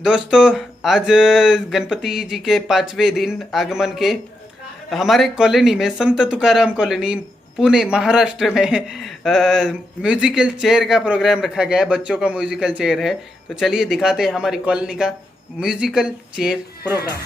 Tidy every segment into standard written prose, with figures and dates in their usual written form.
दोस्तों, आज गणपति जी के 5वें दिन आगमन के हमारे कॉलोनी में संत तुकाराम कॉलोनी पुणे महाराष्ट्र में म्यूजिकल चेयर का प्रोग्राम रखा गया है। बच्चों का म्यूजिकल चेयर है, तो चलिए दिखाते हैं हमारी कॉलोनी का म्यूजिकल चेयर प्रोग्राम।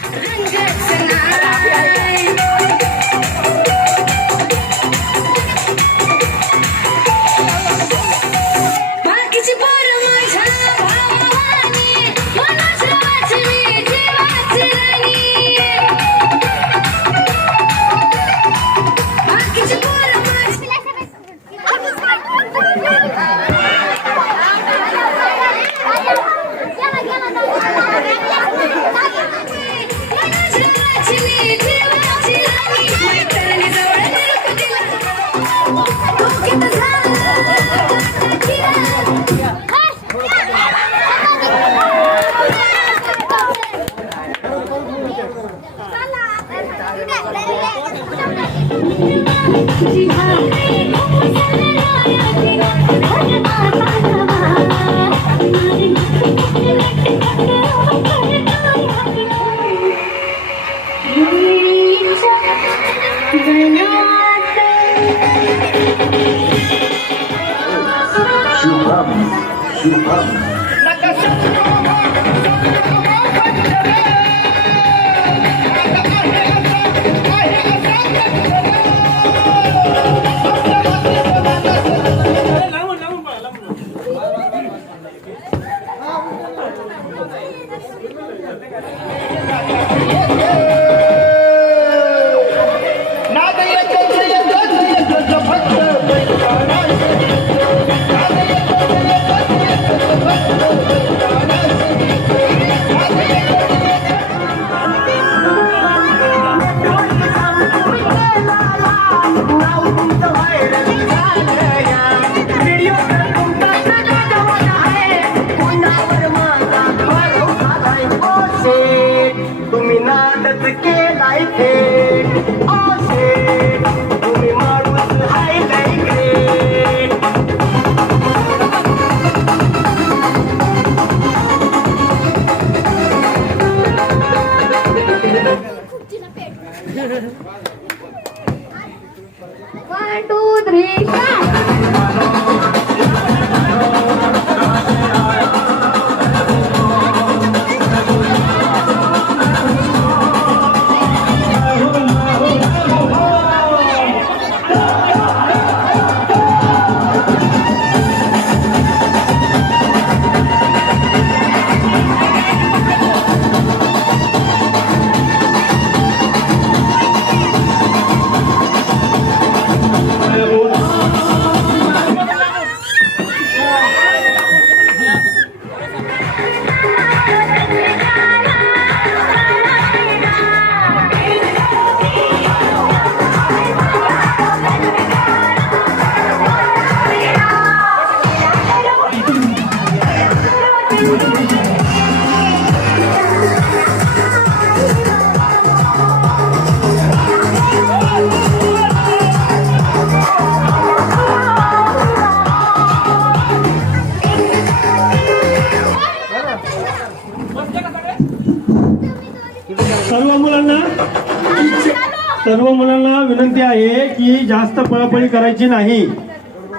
सर्व मुलांना विनंती आहे की जास्त पळापळी करायची नाही,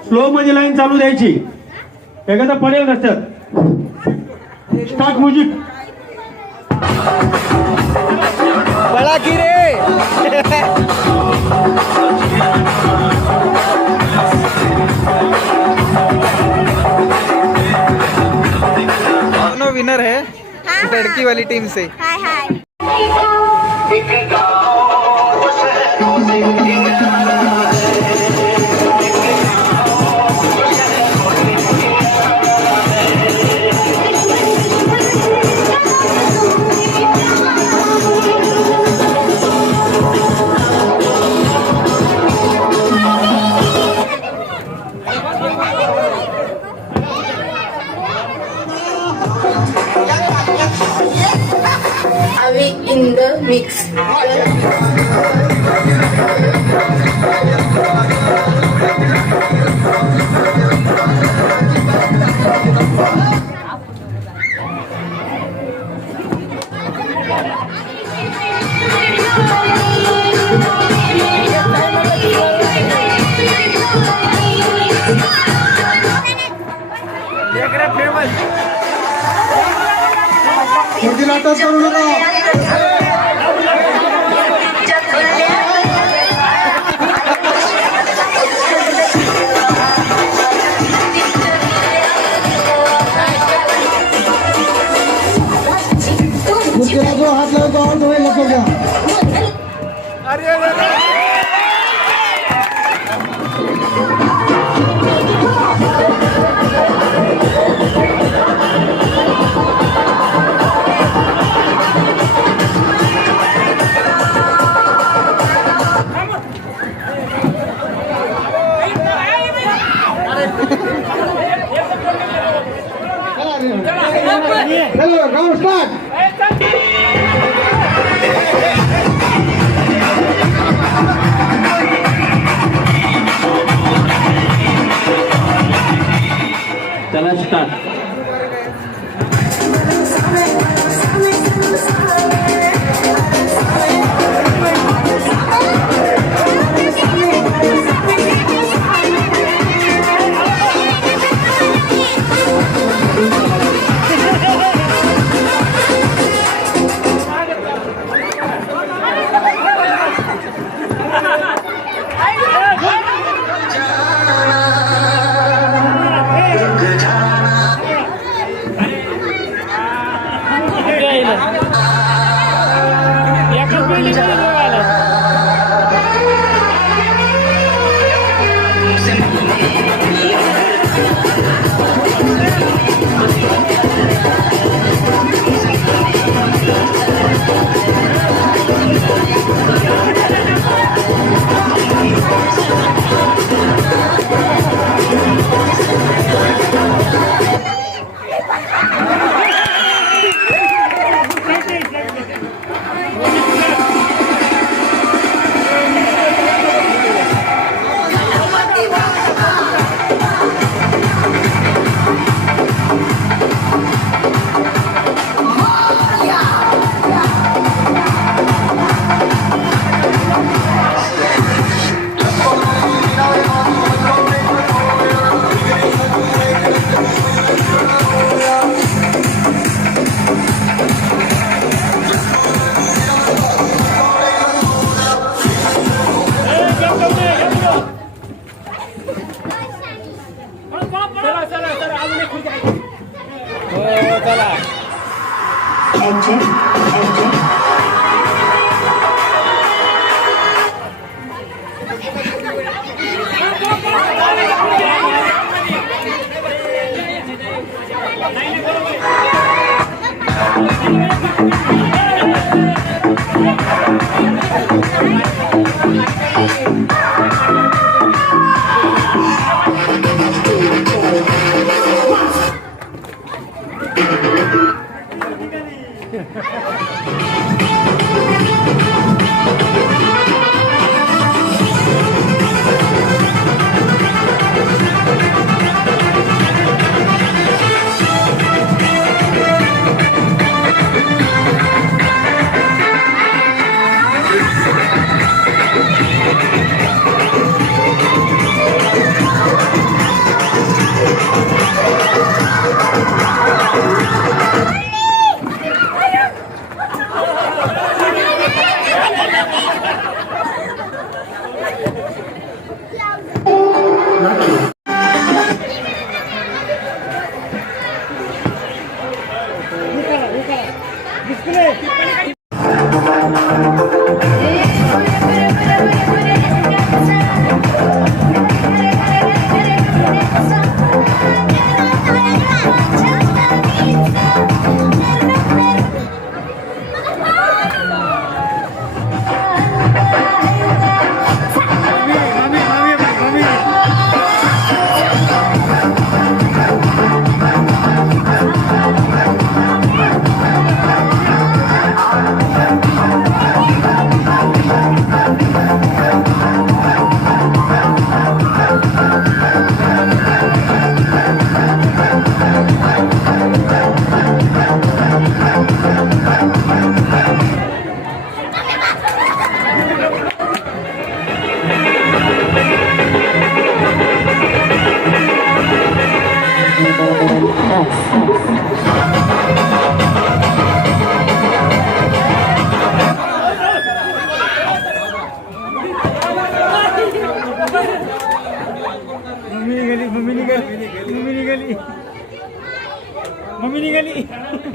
स्लो मध्ये लाईन चालू द्यायची, एखादा पडेल रस्त्यात। Start music. बड़ा की रे दोनों विनर है लड़की वाली team say. High high. Avi in the mix. माझी नाटक करू नका. मुश्किल जो हाथ लगा और तुम्हें लग गया. चलो गाँव स्टार्ट. चला स्टार्ट.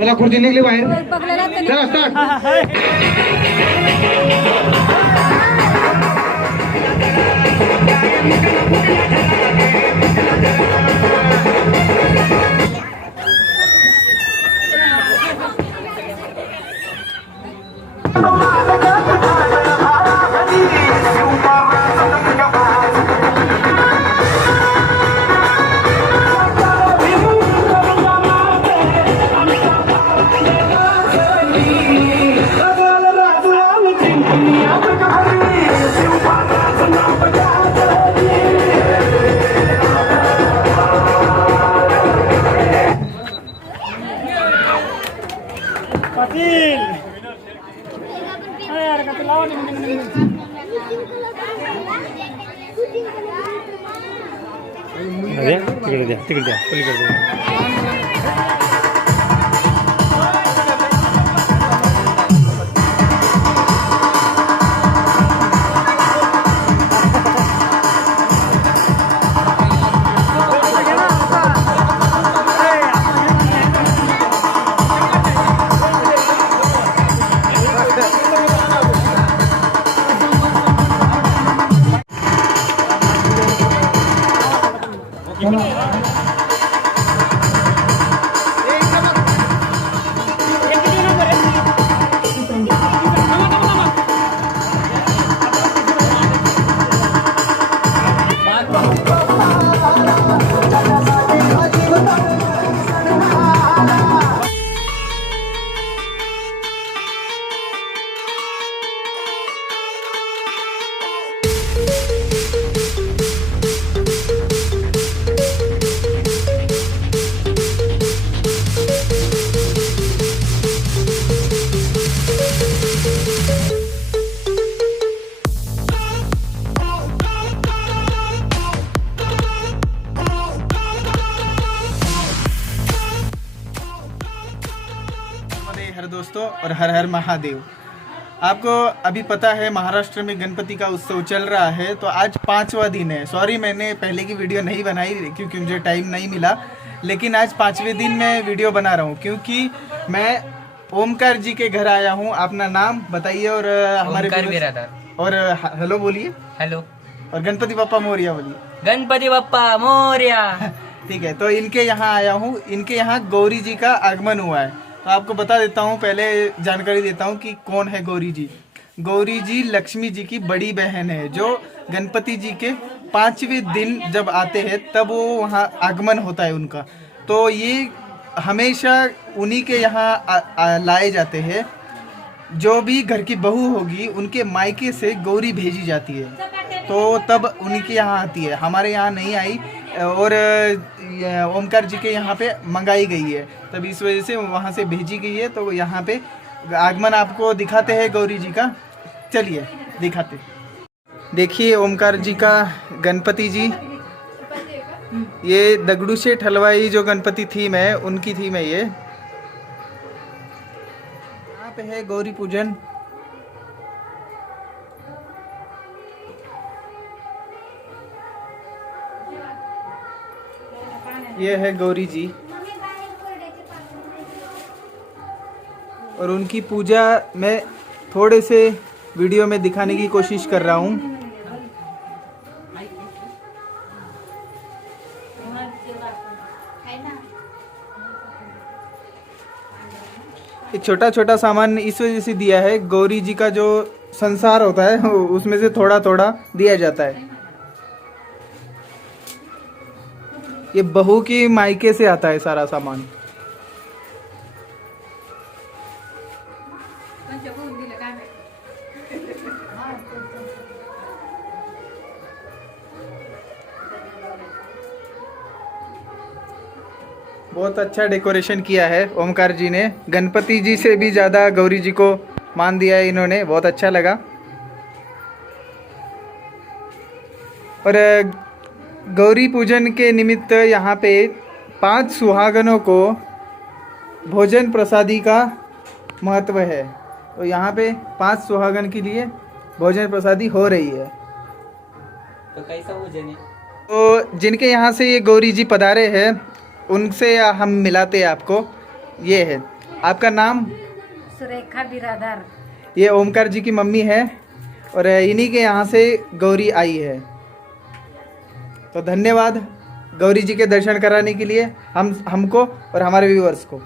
चला खुर्ची निघली बाहेर चला स्टार्ट तिकडे द्या पलीकडे द्या हर दोस्तों और हर हर महादेव। आपको अभी पता है महाराष्ट्र में गणपति का उत्सव चल रहा है, तो आज 5वां दिन है। सॉरी मैंने पहले की वीडियो नहीं बनाई क्योंकि मुझे टाइम नहीं मिला, लेकिन आज 5वें दिन मैं वीडियो बना रहा हूँ क्योंकि मैं ओमकार जी के घर आया हूँ। अपना नाम बताइए और हमारे और हेलो बोलिए। हेलो और गणपति बप्पा मोरिया बोलिए। गणपति बप्पा मोरिया। ठीक है, तो इनके यहाँ आया हूँ। इनके यहाँ गौरी जी का आगमन हुआ है, तो आपको बता देता हूँ, पहले जानकारी देता हूँ कि कौन है गौरी जी। गौरी जी लक्ष्मी जी की बड़ी बहन है, जो गणपति जी के 5वें दिन जब आते हैं तब वो वहाँ आगमन होता है उनका। तो ये हमेशा उन्हीं के यहाँ लाए जाते हैं। जो भी घर की बहू होगी उनके मायके से गौरी भेजी जाती है, तो तब उन्हीं के यहाँ आती है। हमारे यहाँ नहीं आई और ओमकार जी के यहाँ पे मंगाई गई है, तब इस वजह से वहाँ से भेजी गई है। तो यहाँ पे आगमन आपको दिखाते हैं गौरी जी का। चलिए दिखाते। देखिए ओमकार जी का गणपति जी, ये दगड़ूशेठ हलवाई जो गणपति थीम है उनकी थीम है ये। यहाँ पे है गौरी पूजन। ये है गौरी जी और उनकी पूजा मैं थोड़े से वीडियो में दिखाने की कोशिश कर रहा हूँ। ये छोटा छोटा सामान इस वजह से दिया है, गौरी जी का जो संसार होता है उसमें से थोड़ा थोड़ा दिया जाता है। ये बहू की मायके से आता है सारा सामान। बहुत अच्छा डेकोरेशन किया है ओमकार जी ने। गणपति जी से भी ज़्यादा गौरी जी को मान दिया है इन्होंने, बहुत अच्छा लगा। और गौरी पूजन के निमित्त यहाँ पे 5 सुहागनों को भोजन प्रसादी का महत्व है। तो यहाँ पे 5 सुहागन के लिए भोजन प्रसादी हो रही है। तो कैसा भोजन है? तो जिनके यहाँ से ये गौरी जी पधारे हैं उनसे हम मिलाते हैं आपको। ये है आपका नाम? सुरेखा बिरादार। ये ओमकार जी की मम्मी है और इन्हीं के यहाँ से गौरी आई है। तो धन्यवाद गौरी जी के दर्शन कराने के लिए हमको और हमारे व्यूअर्स को।